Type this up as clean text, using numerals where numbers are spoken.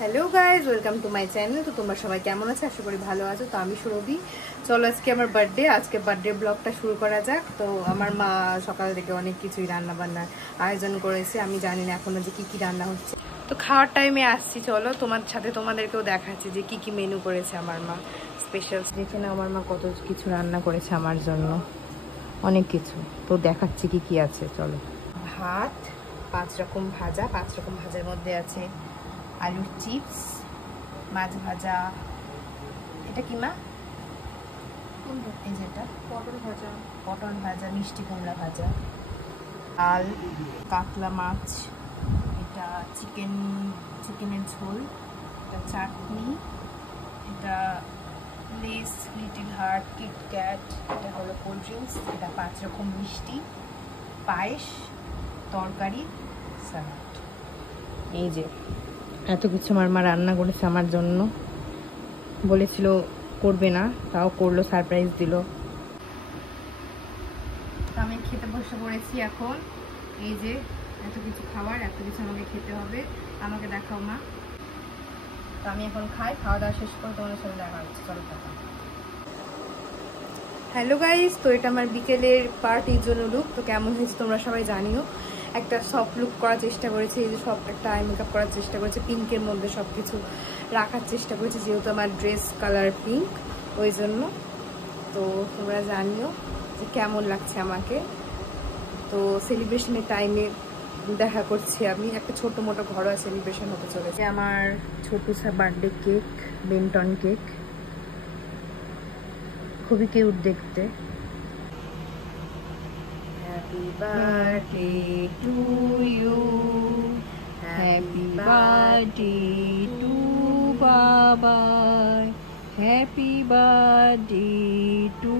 Hello guys, welcome to my channel. তো তোমরা সবাই কেমন আছো? আশা করি ভালো আছো। তো আমি সুরভি। চলো আজকে আমার বার্থডে, আজকে বার্থডে ব্লগটা শুরু করা যাক। তো আমার মা সকাল থেকে অনেক কিছুই রান্না বান্নার আয়োজন করেছে। আমি জানি না এখনো যে কি কি রান্না হচ্ছে। তো খাওয়ার টাইমে আসছি, চলো তোমার সাথে তোমাদেরকেও দেখাচ্ছি যে কি কি মেনু করেছে আমার মা। স্পেশাল দেখে না আমার মা কত কিছু রান্না করেছে আমার জন্য, অনেক কিছু। তো দেখাচ্ছি কি কি আছে, চলো। ভাত, 5 রকম ভাজা, 5 রকম ভাজার মধ্যে আছে আলুর চিপস, মাছ ভাজা, এটা কি মা? এই যেটা পটল ভাজা, মিষ্টি কুমড়া ভাজা, ডাল, কাতলা মাছ, এটা চিকেনের ঝোল, এটা চাটনি, এটা লেস, লিটল হার্ট, কিটক্যাট, এটা হলো কোল্ড ড্রিঙ্কস, এটা 5 রকম মিষ্টি, পায়েস, তরকারি, স্যালাড। এই যে এত কিছু আমার মা রান্না করেছে আমার জন্য। বলেছিল করবে না, তাও করলো, সারপ্রাইজ দিল। আমি খেতে বসে পড়েছি এখন। এই যে এত কিছু খাবার, এত কিছু আমাকে খেতে হবে। আমাকে দেখাও মা। তো আমি এখন খাই, খাওয়া দাওয়া শেষ করে তোমাদের সাথে দেখা হচ্ছে। চলো দেখা। হ্যালো গাইস, তো এটা আমার বিকেলের পার্টির জন্য লুক। তো কেমন হয়েছে তোমরা সবাই জানিও। একটা সফট লুক করার চেষ্টা করেছি, এই যে সব একটা আই মেকআপ করার চেষ্টা করেছি, পিঙ্কের মধ্যে সব কিছু রাখার চেষ্টা করেছি, যেহেতু আমার ড্রেস কালার পিঙ্ক, ওই জন্য। তো তোমরা জানিও যে কেমন লাগছে আমাকে। তো সেলিব্রেশনের টাইমে দেখা করছি আমি। একটা ছোট মোটো ঘরোয়া সেলিব্রেশন হতে চলেছে। আমার ছোট বার্থডে কেক, বেন্টন কেক, খুবই কিউট দেখতে। Happy birthday to you, happy birthday to Baba, happy birthday to